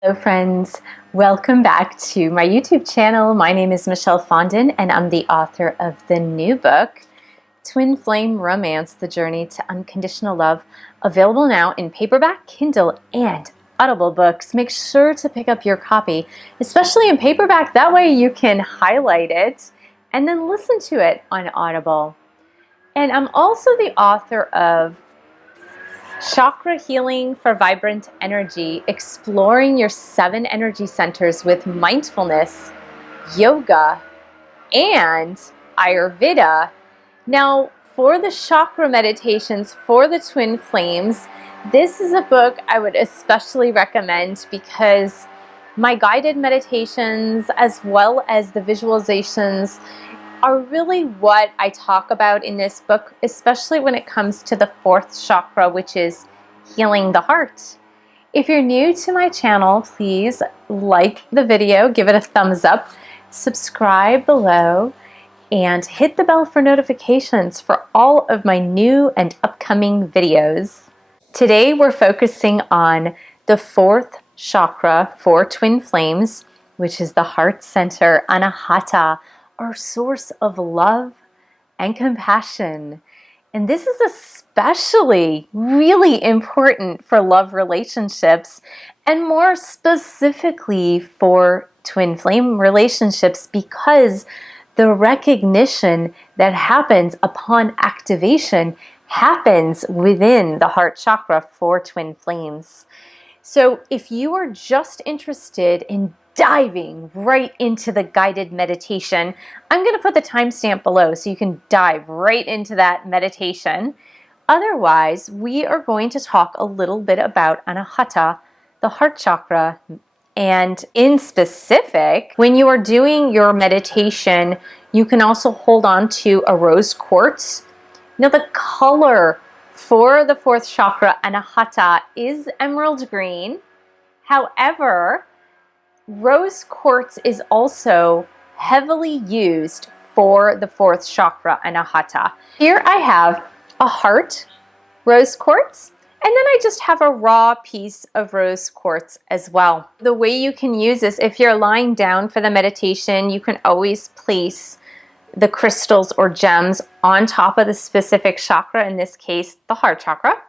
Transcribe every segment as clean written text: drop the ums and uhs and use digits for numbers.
Hello friends, welcome back to my YouTube channel. My name is Michelle Fondin and I'm the author of the new book, Twin Flame Romance, The Journey to Unconditional Love, available now in paperback, Kindle, and Audible books. Make sure to pick up your copy, especially in paperback. That way you can highlight it and then listen to it on Audible. And I'm also the author of Chakra Healing for Vibrant Energy, exploring your 7 energy centers with mindfulness, yoga, and Ayurveda. Now, for the chakra meditations for the twin flames, this is a book I would especially recommend because my guided meditations as well as the visualizations are really what I talk about in this book, especially when it comes to the 4th chakra, which is healing the heart. If you're new to my channel, please like the video, give it a thumbs up, subscribe below, and hit the bell for notifications for all of my new and upcoming videos. Today we're focusing on the 4th chakra for twin flames, which is the heart center, Anahata, our source of love and compassion. And this is especially really important for love relationships, and more specifically for twin flame relationships, because the recognition that happens upon activation happens within the heart chakra for twin flames. So if you are just interested in diving right into the guided meditation, I'm going to put the timestamp below so you can dive right into that meditation. Otherwise, we are going to talk a little bit about Anahata, the heart chakra, and in specific, when you are doing your meditation, you can also hold on to a rose quartz. Now, the color for the 4th chakra, Anahata, is emerald green. However, rose quartz is also heavily used for the 4th chakra, Anahata. Here I have a heart rose quartz, and then I just have a raw piece of rose quartz as well. The way you can use this, if you're lying down for the meditation, you can always place the crystals or gems on top of the specific chakra, in this case, the heart chakra.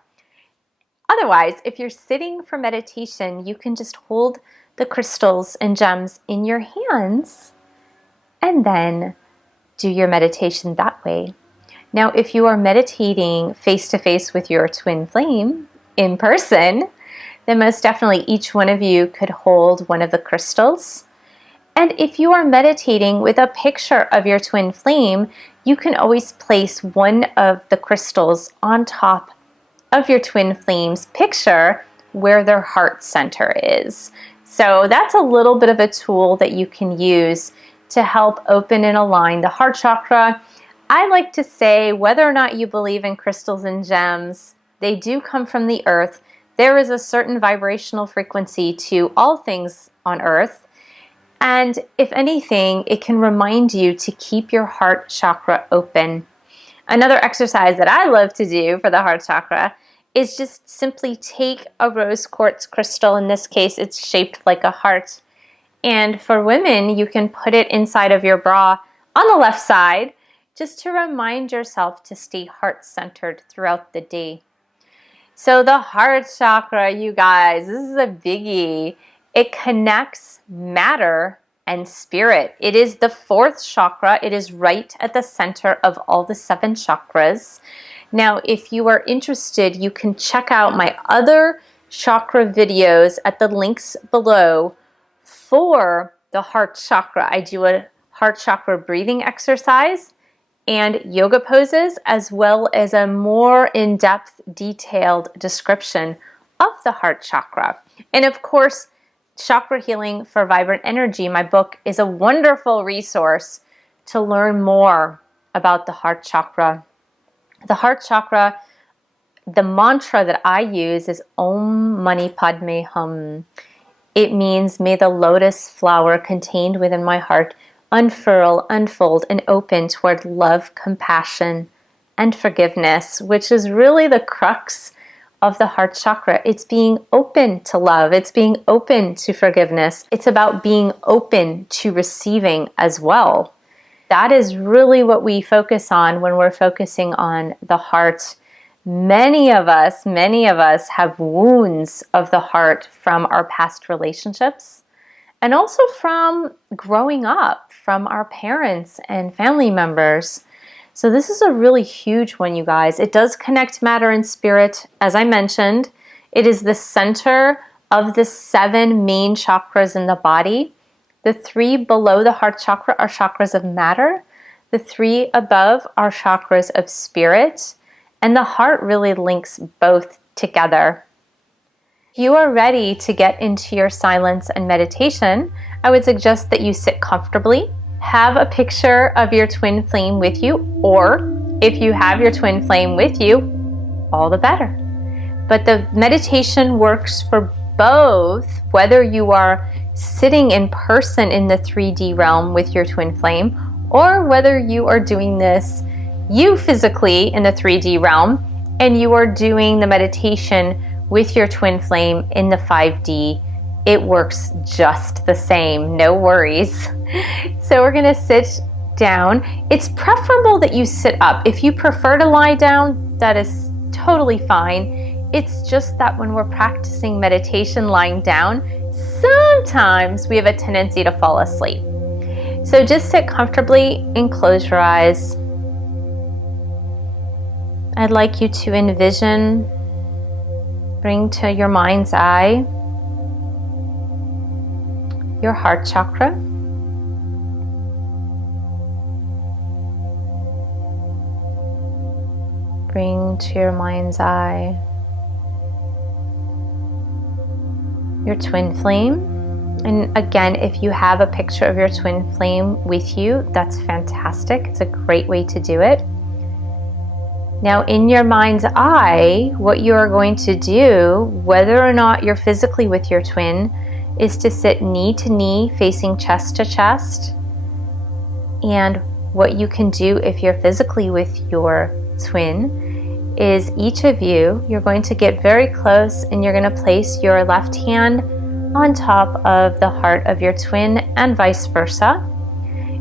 Otherwise, if you're sitting for meditation, you can just hold the crystals and gems in your hands and then do your meditation that way. Now, if you are meditating face-to-face with your twin flame in person, then most definitely each one of you could hold one of the crystals. And if you are meditating with a picture of your twin flame, you can always place one of the crystals on top of your twin flame's picture where their heart center is. So that's a little bit of a tool that you can use to help open and align the heart chakra. I like to say, whether or not you believe in crystals and gems, they do come from the earth. There is a certain vibrational frequency to all things on earth. And if anything, it can remind you to keep your heart chakra open. Another exercise that I love to do for the heart chakra is just simply take a rose quartz crystal. In this case, it's shaped like a heart. And for women, you can put it inside of your bra on the left side, just to remind yourself to stay heart-centered throughout the day. So the heart chakra, you guys, this is a biggie. It connects matter and spirit. It is the 4th chakra. It is right at the center of all the 7 chakras. Now, if you are interested, you can check out my other chakra videos at the links below for the heart chakra. I do a heart chakra breathing exercise and yoga poses, as well as a more in-depth, detailed description of the heart chakra. And of course, Chakra Healing for Vibrant Energy, my book, is a wonderful resource to learn more about the heart chakra. The heart chakra, the mantra that I use is Om Mani Padme Hum. It means, may the lotus flower contained within my heart unfurl, unfold, and open toward love, compassion, and forgiveness, which is really the crux of the heart chakra. It's being open to love. It's being open to forgiveness. It's about being open to receiving as well. That is really what we focus on when we're focusing on the heart. Many of us have wounds of the heart from our past relationships and also from growing up, from our parents and family members. So this is a really huge one, you guys. It does connect matter and spirit. As I mentioned, it is the center of the 7 main chakras in the body. The 3 below the heart chakra are chakras of matter. The 3 above are chakras of spirit. And the heart really links both together. If you are ready to get into your silence and meditation, I would suggest that you sit comfortably. Have a picture of your twin flame with you, or if you have your twin flame with you, all the better. But the meditation works for both, whether you are sitting in person in the 3D realm with your twin flame, or whether you are doing this you physically in the 3D realm and you are doing the meditation with your twin flame in the 5D. It works just the same, no worries. So we're gonna sit down. It's preferable that you sit up. If you prefer to lie down, that is totally fine. It's just that when we're practicing meditation lying down, sometimes we have a tendency to fall asleep. So just sit comfortably and close your eyes. I'd like you to envision, bring to your mind's eye your heart chakra. Bring to your mind's eye your twin flame. And again, if you have a picture of your twin flame with you, that's fantastic. It's a great way to do it. Now, in your mind's eye, what you are going to do, whether or not you're physically with your twin, is to sit knee to knee, facing chest to chest. And what you can do if you're physically with your twin is each of you, you're going to get very close and you're going to place your left hand on top of the heart of your twin and vice versa.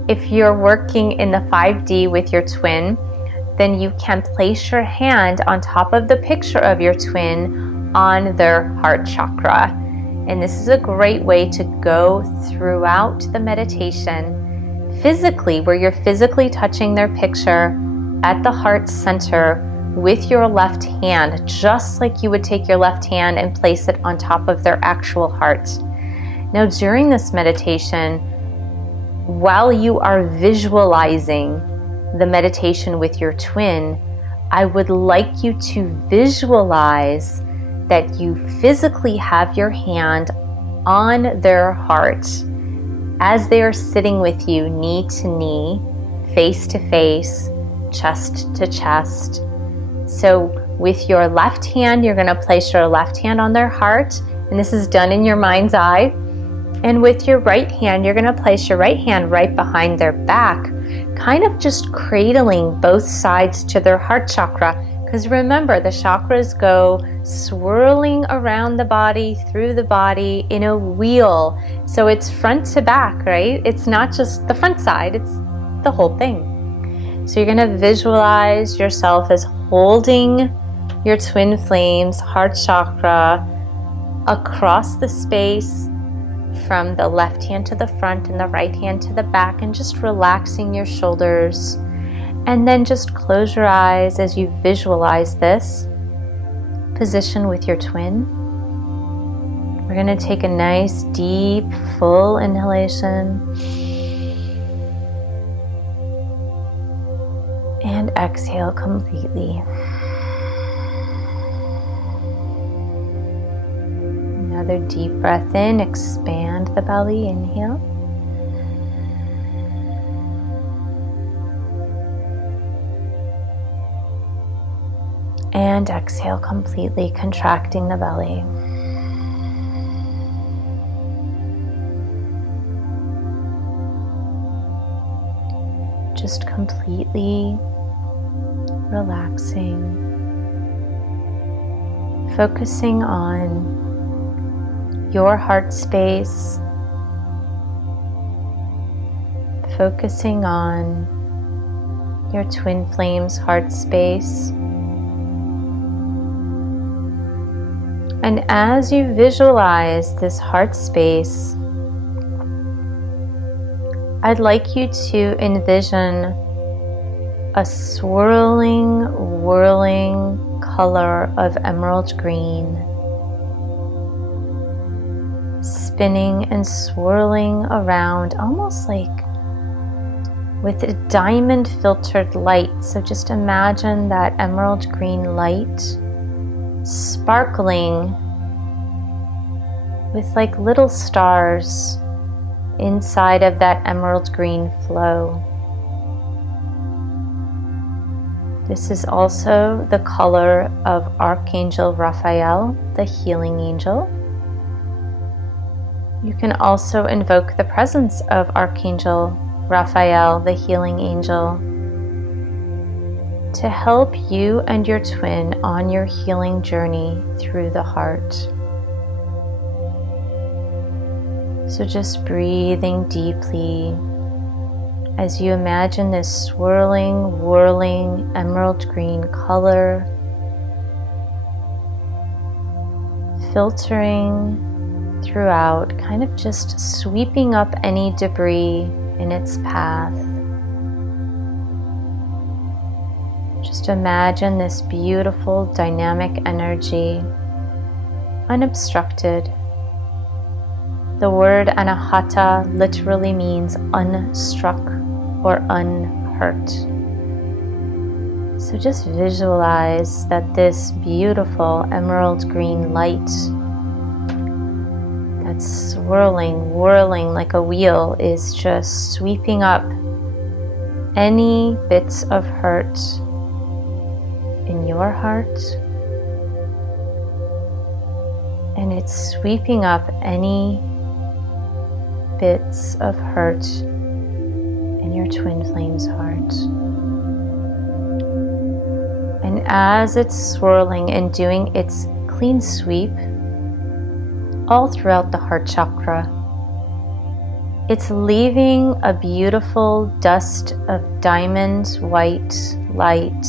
If you're working in the 5D with your twin, then you can place your hand on top of the picture of your twin on their heart chakra. And this is a great way to go throughout the meditation physically, where you're physically touching their picture at the heart center with your left hand, just like you would take your left hand and place it on top of their actual heart. Now, during this meditation, while you are visualizing the meditation with your twin, I would like you to visualize that you physically have your hand on their heart as they are sitting with you knee to knee, face to face, chest to chest. So with your left hand, you're going to place your left hand on their heart, and this is done in your mind's eye. And with your right hand, you're going to place your right hand right behind their back, kind of just cradling both sides to their heart chakra. Because remember, the chakras go swirling around the body, through the body in a wheel. So it's front to back, right? It's not just the front side, it's the whole thing. So you're going to visualize yourself as holding your twin flames, heart chakra, across the space from the left hand to the front and the right hand to the back, and just relaxing your shoulders. And then just close your eyes as you visualize this position with your twin. We're going to take a nice, deep, full inhalation. And exhale completely. Another deep breath in, expand the belly, inhale. And exhale completely, contracting the belly. Just completely relaxing, focusing on your heart space, focusing on your twin flames heart space. And as you visualize this heart space, I'd like you to envision a swirling, whirling color of emerald green, spinning and swirling around, almost like with a diamond filtered light. So just imagine that emerald green light sparkling with like little stars inside of that emerald green flow. This is also the color of Archangel Raphael, the healing angel. You can also invoke the presence of Archangel Raphael, the healing angel, to help you and your twin on your healing journey through the heart. So just breathing deeply as you imagine this swirling, whirling emerald green color filtering throughout, kind of just sweeping up any debris in its path. Just imagine this beautiful dynamic energy, unobstructed. The word Anahata literally means unstruck or unhurt. So just visualize that this beautiful emerald green light that's swirling, whirling like a wheel is just sweeping up any bits of hurt in your heart, and it's sweeping up any bits of hurt in your twin flame's heart. And as it's swirling and doing its clean sweep all throughout the heart chakra, it's leaving a beautiful dust of diamond white light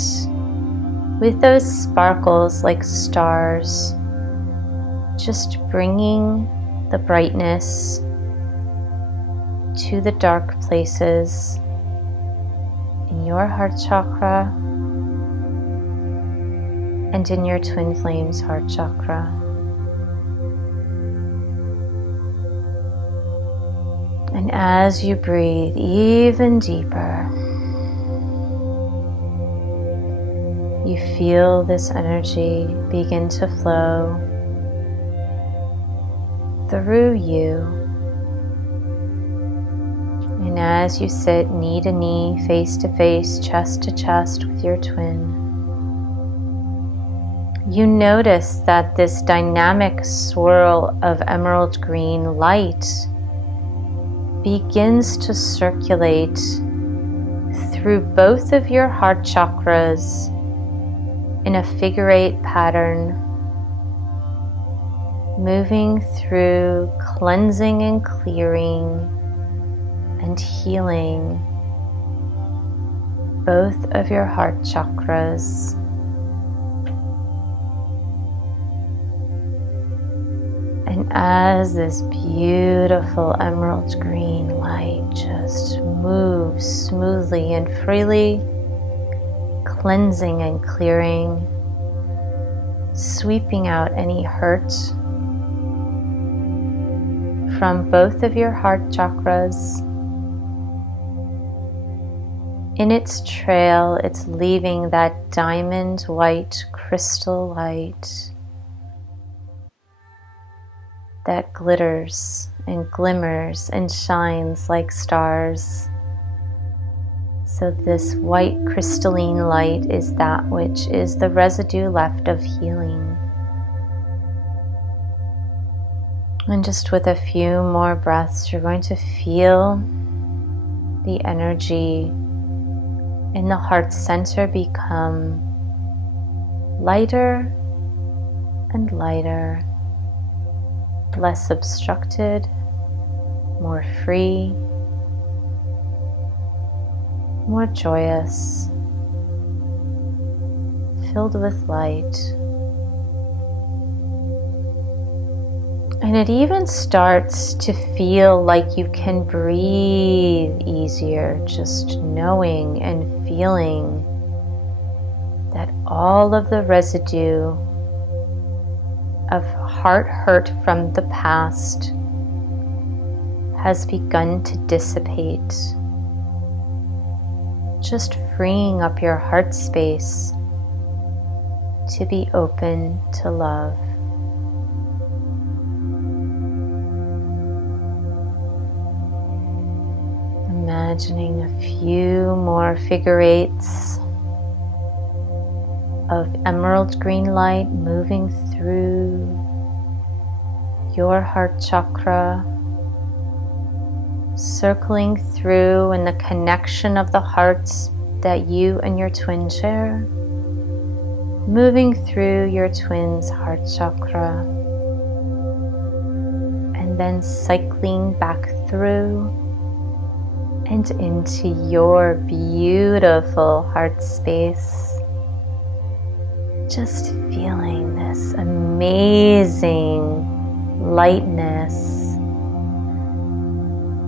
with those sparkles like stars, just bringing the brightness to the dark places in your heart chakra and in your twin flames heart chakra. And as you breathe even deeper, you feel this energy begin to flow through you. And as you sit knee to knee, face to face, chest to chest with your twin, you notice that this dynamic swirl of emerald green light begins to circulate through both of your heart chakras in a figure eight pattern, moving through, cleansing and clearing and healing both of your heart chakras. And as this beautiful emerald green light just moves smoothly and freely, cleansing and clearing, sweeping out any hurt from both of your heart chakras. In its trail, it's leaving that diamond white crystal light that glitters and glimmers and shines like stars. So this white crystalline light is that which is the residue left of healing. And just with a few more breaths, you're going to feel the energy in the heart center become lighter and lighter, less obstructed, more free, more joyous, filled with light. And it even starts to feel like you can breathe easier, just knowing and feeling that all of the residue of heart hurt from the past has begun to dissipate, just freeing up your heart space to be open to love. Imagining a few more figure eights of emerald green light moving through your heart chakra, circling through in the connection of the hearts that you and your twin share, moving through your twin's heart chakra, and then cycling back through and into your beautiful heart space. Just feeling this amazing lightness.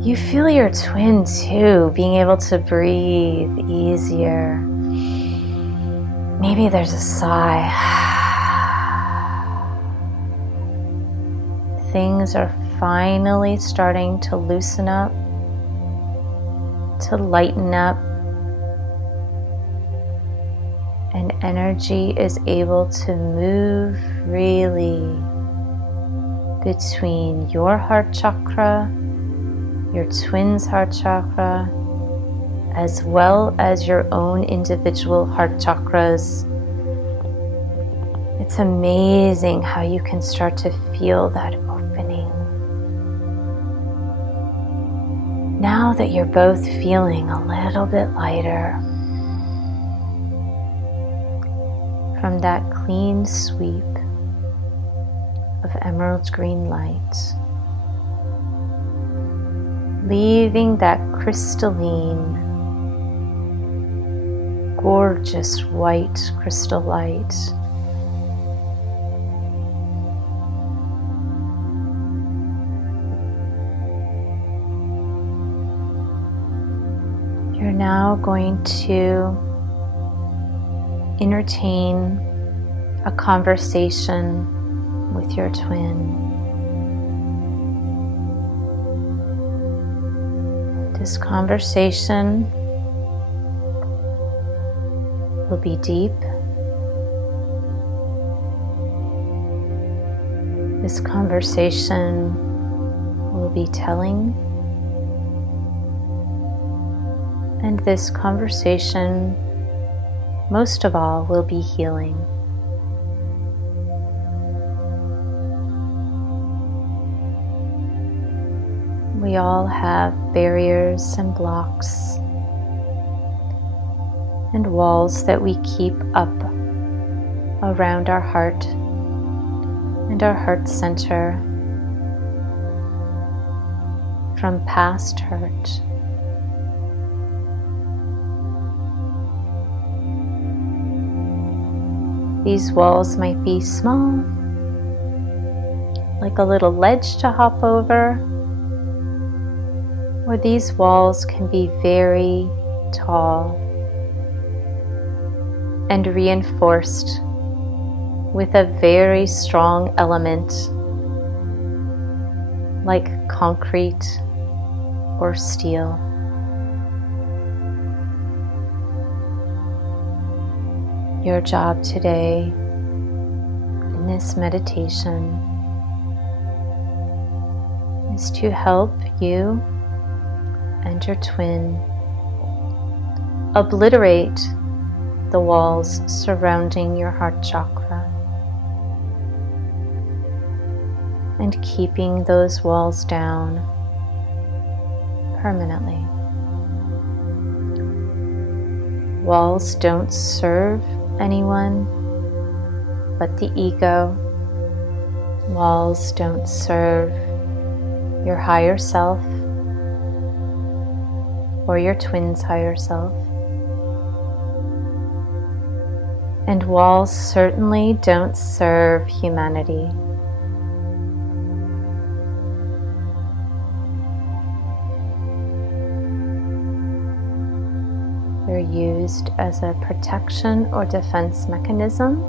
You feel your twin too, being able to breathe easier. Maybe there's a sigh. Things are finally starting to loosen up, to lighten up, and energy is able to move freely between your heart chakra, your twin's heart chakra, as well as your own individual heart chakras. It's amazing how you can start to feel that opening. Now that you're both feeling a little bit lighter from that clean sweep of emerald green light, leaving that crystalline, gorgeous white crystal light, you're now going to entertain a conversation with your twin. This conversation will be deep. This conversation will be telling. And this conversation, most of all, will be healing. We all have barriers and blocks and walls that we keep up around our heart and our heart center from past hurt. These walls might be small, like a little ledge to hop over, or these walls can be very tall and reinforced with a very strong element like concrete or steel. Your job today in this meditation is to help you and your twin obliterate the walls surrounding your heart chakra and keeping those walls down permanently. Walls don't serve anyone but the ego Walls don't serve your higher self or your twin's higher self. And walls certainly don't serve humanity. They're used as a protection or defense mechanism.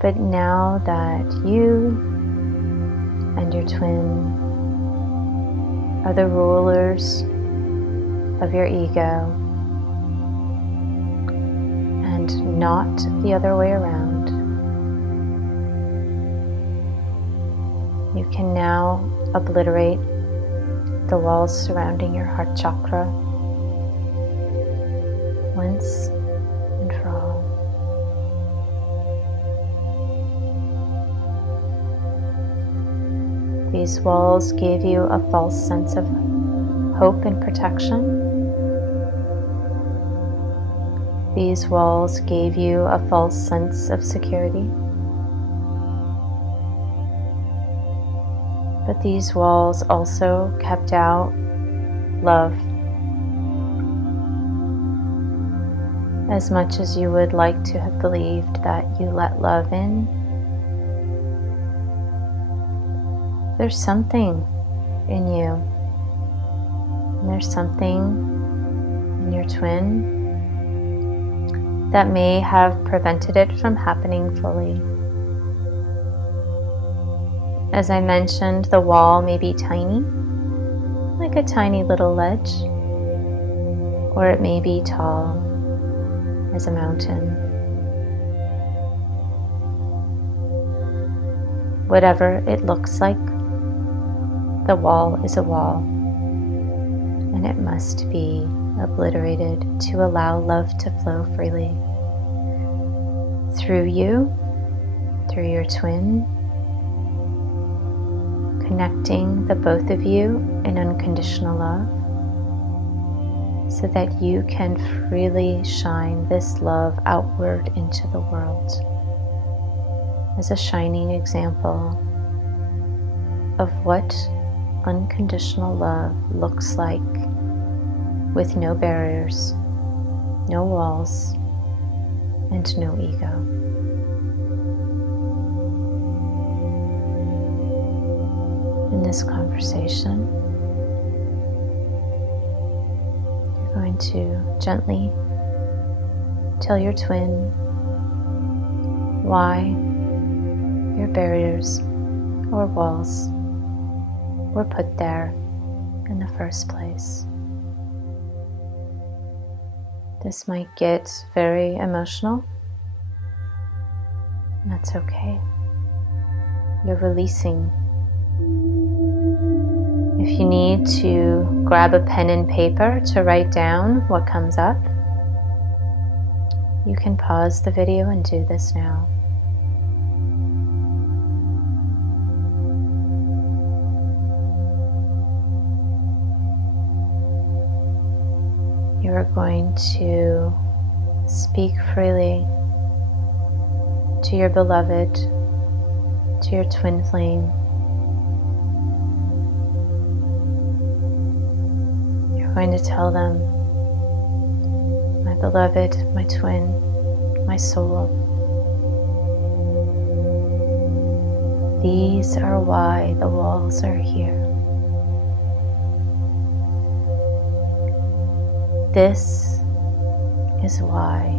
But now that you and your twin are the rulers of your ego and not the other way around, you can now obliterate the walls surrounding your heart chakra once and for all. These walls gave you a false sense of hope and protection. These walls gave you a false sense of security. But these walls also kept out love. As much as you would like to have believed that you let love in, there's something in you, and there's something in your twin that may have prevented it from happening fully. As I mentioned, the wall may be tiny, like a tiny little ledge, or it may be tall as a mountain. Whatever it looks like, the wall is a wall, and it must be obliterated to allow love to flow freely through you, through your twin, connecting the both of you in unconditional love so that you can freely shine this love outward into the world as a shining example of what unconditional love looks like, with no barriers, no walls, and no ego. In this conversation, you're going to gently tell your twin why your barriers or walls were put there in the first place. This might get very emotional. That's okay. You're releasing. If you need to grab a pen and paper to write down what comes up, you can pause the video and do this now. You are going to speak freely to your beloved, to your twin flame. You're going to tell them, my beloved, my twin, my soul, these are why the walls are here. This is why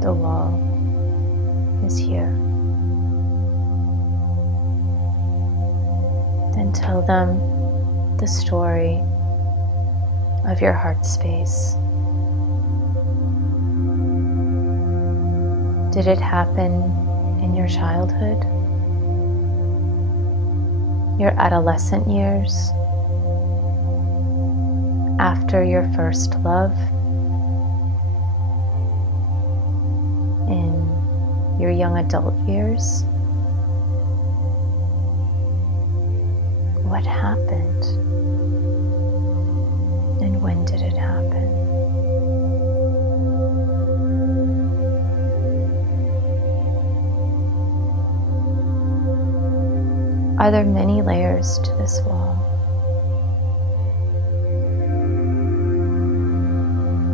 the wall is here. Then tell them the story of your heart space. Did it happen in your childhood? Your adolescent years? After your first love? In your young adult years? What happened? And when did it happen? Are there many layers to this wall?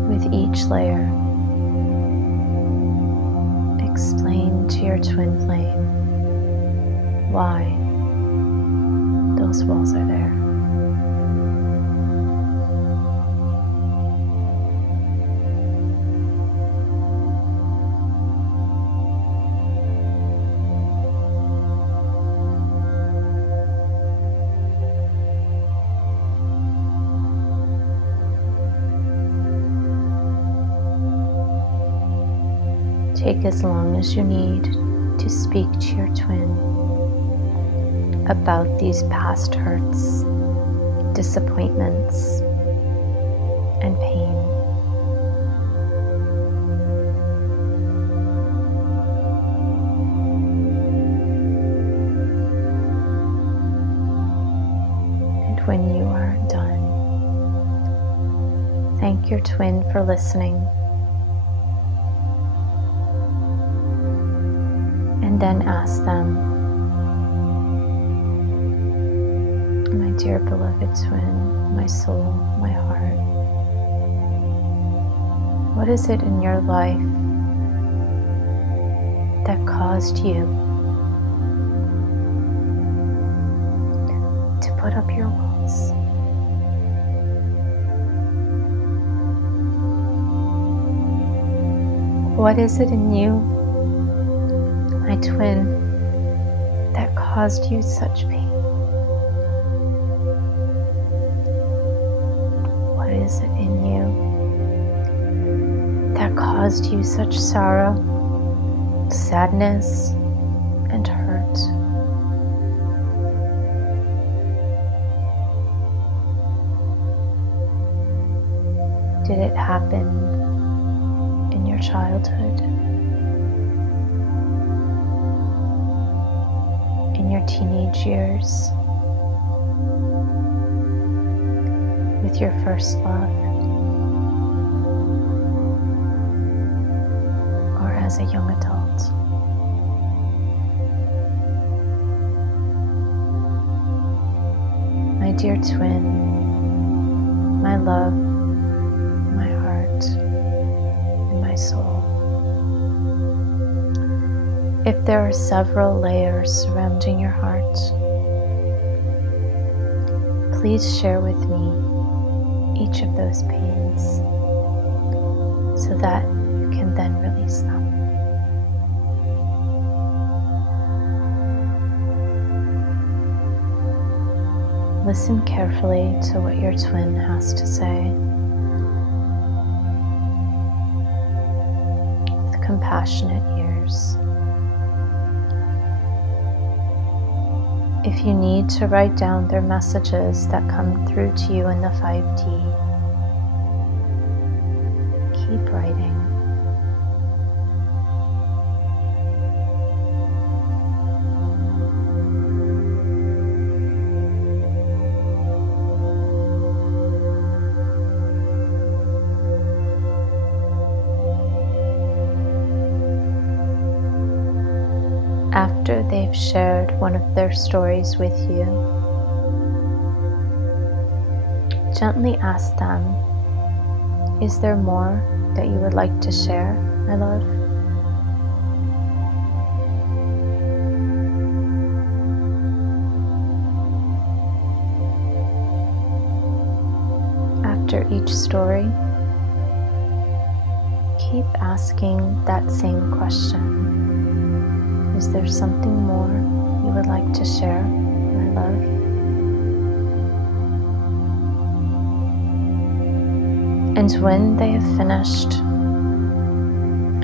With each layer, explain to your twin flame why those walls are there. Take as long as you need to speak to your twin about these past hurts, disappointments, and pain. And when you are done, thank your twin for listening. And then ask them, my dear beloved twin, my soul, my heart, what is it in your life that caused you to put up your walls? What is it in you, my twin, that caused you such pain? What is it in you that caused you such sorrow, sadness, and hurt? Did it happen in your childhood? In your teenage years? With your first love? Or as a young adult? My dear twin, my love, my heart, and my soul. If there are several layers surrounding your heart, please share with me each of those pains so that you can then release them. Listen carefully to what your twin has to say with compassionate ears. If you need to write down their messages that come through to you in the 5D, keep writing. After they've shared one of their stories with you, gently ask them, is there more that you would like to share, my love? After each story, keep asking that same question. Is there something more you would like to share, my love? And when they have finished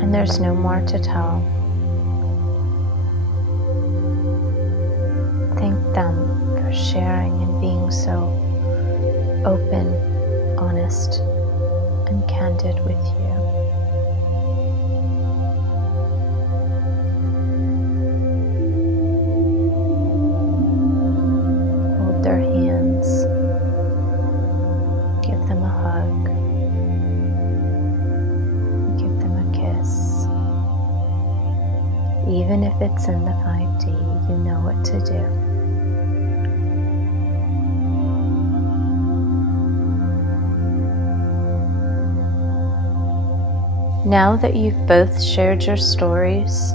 and there's no more to tell, thank them for sharing and being so open, honest, and candid with you. Their hands, give them a hug, give them a kiss. Even if it's in the 5D, you know what to do. Now that you've both shared your stories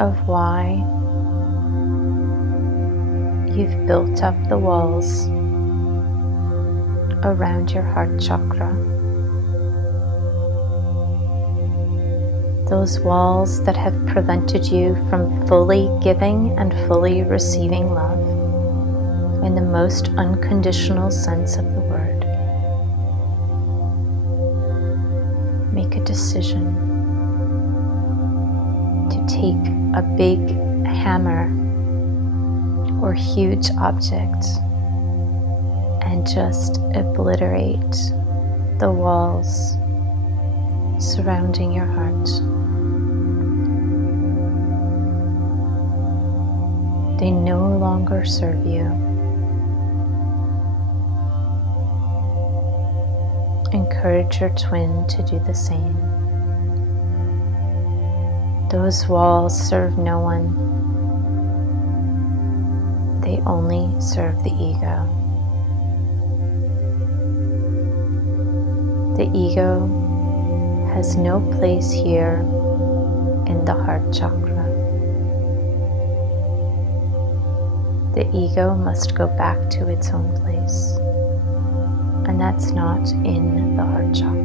of why you've built up the walls around your heart chakra, those walls that have prevented you from fully giving and fully receiving love in the most unconditional sense of the word. Make a decision to take a big hammer or huge object and just obliterate the walls surrounding your heart. They no longer serve you. Encourage your twin to do the same. Those walls serve no one. They only serve the ego. The ego has no place here in the heart chakra. The ego must go back to its own place, and that's not in the heart chakra.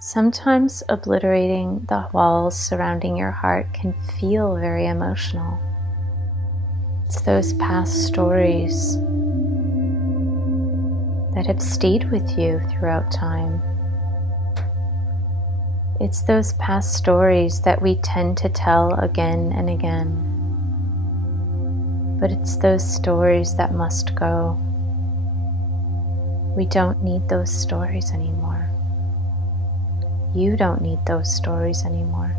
Sometimes obliterating the walls surrounding your heart can feel very emotional. It's those past stories that have stayed with you throughout time. It's those past stories that we tend to tell again and again. But it's those stories that must go. We don't need those stories anymore. You don't need those stories anymore.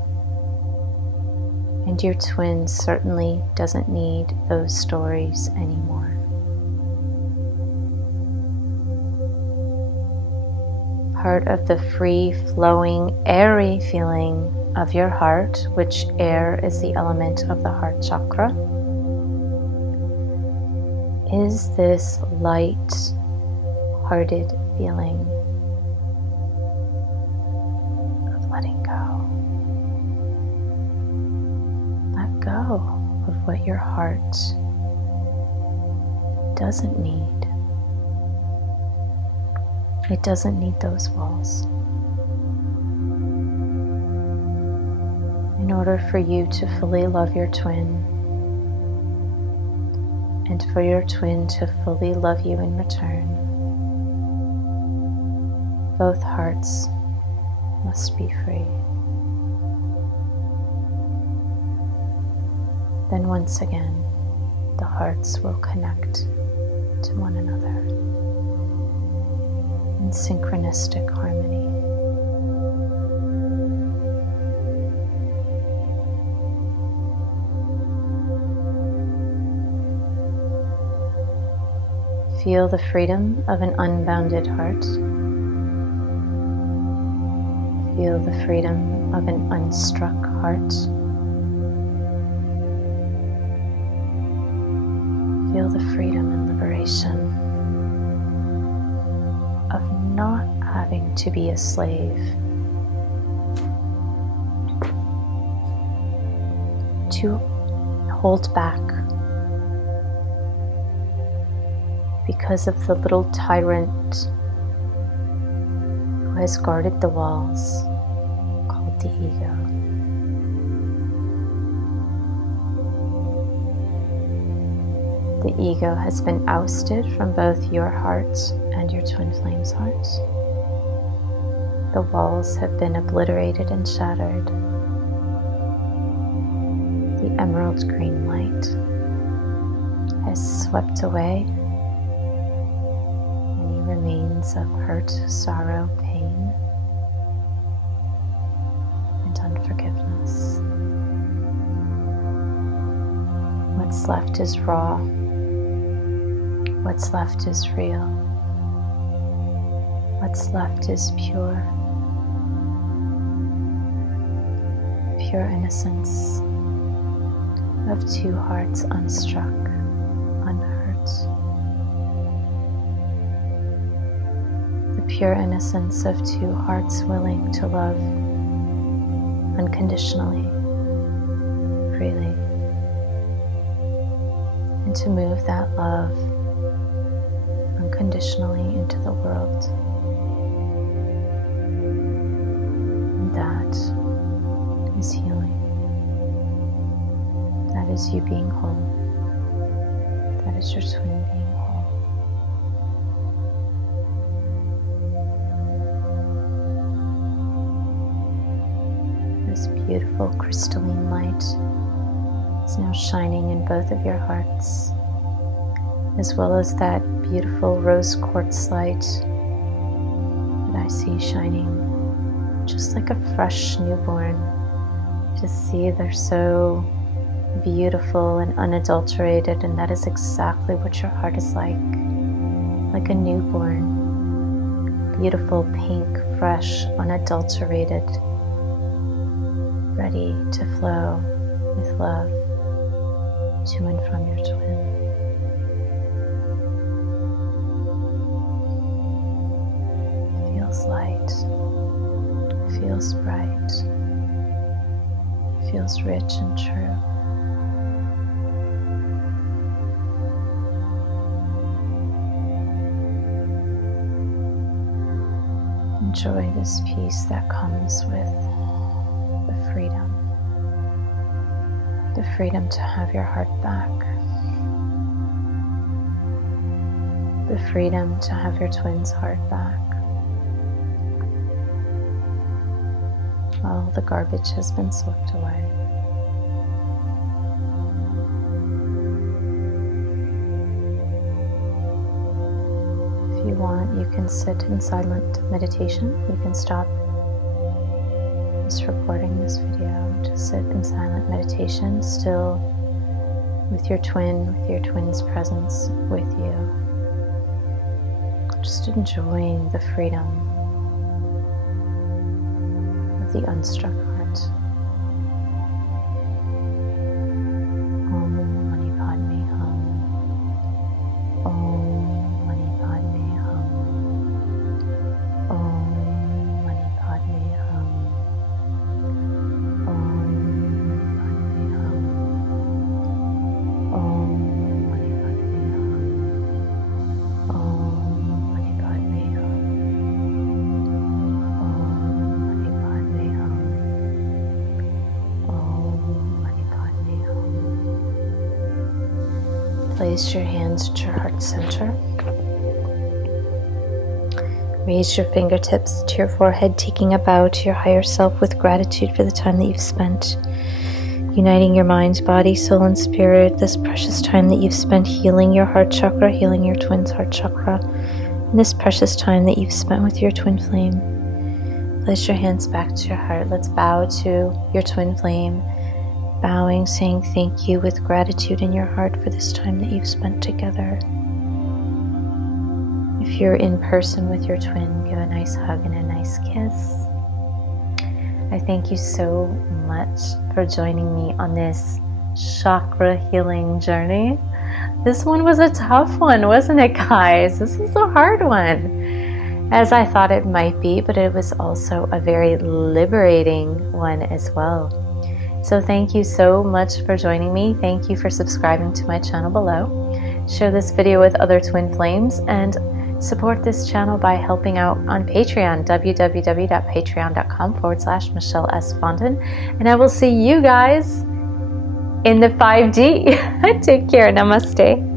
And your twin certainly doesn't need those stories anymore. Part of the free, flowing, airy feeling of your heart, which air is the element of the heart chakra, is this light-hearted feeling of letting go. Let go of what your heart doesn't need. It doesn't need those walls. In order for you to fully love your twin, and for your twin to fully love you in return, both hearts must be free. Then once again, the hearts will connect to one another in synchronistic harmony. Feel the freedom of an unbounded heart. Feel the freedom of an unstruck heart. Feel the freedom and liberation of not having to be a slave to hold back because of the little tyrant who has guarded the walls called the ego. The ego has been ousted from both your heart and your twin flame's heart. The walls have been obliterated and shattered. The emerald green light has swept away any remains of hurt, sorrow, pain, and unforgiveness. What's left is raw. What's left is real. What's left is pure. pure innocence of two hearts unstruck, unhurt. The pure innocence of two hearts willing to love unconditionally, freely, and to move that love unconditionally into the world. And that is healing. That is you being whole. That is your twin being whole. This beautiful crystalline light is now shining in both of your hearts, as well as that beautiful rose quartz light that I see shining just like a fresh newborn. Just see they're so beautiful and unadulterated, and that is exactly what your heart is like a newborn, beautiful, pink, fresh, unadulterated, ready to flow with love to and from your twin. It feels light, it feels bright, it feels rich and true. Enjoy this peace that comes with the freedom to have your heart back, the freedom to have your twin's heart back. All the garbage has been swept away. If you want, you can sit in silent meditation. You can stop this recording, this video, to sit in silent meditation, still with your twin's presence with you. Just enjoying the freedom of the unstruck heart. Om Mani Padme Hum. Om Mani Padme Hum. Om Mani Padme Hum. Place your hands at your heart center. Raise your fingertips to your forehead, taking a bow to your higher self with gratitude for the time that you've spent uniting your mind, body, soul, and spirit. This precious time that you've spent healing your heart chakra, healing your twin's heart chakra, and this precious time that you've spent with your twin flame. Place your hands back to your heart. Let's bow to your twin flame. Bowing, saying thank you with gratitude in your heart for this time that you've spent together. If you're in person with your twin, give a nice hug and a nice kiss. I thank you so much for joining me on this chakra healing journey. This one was a tough one, wasn't it, guys? This was a hard one, as I thought it might be, but it was also a very liberating one as well. So thank you so much for joining me. Thank you for subscribing to my channel below. Share this video with other twin flames and support this channel by helping out on Patreon, www.patreon.com/Michelle S. Fondin. And I will see you guys in the 5D. Take care. Namaste.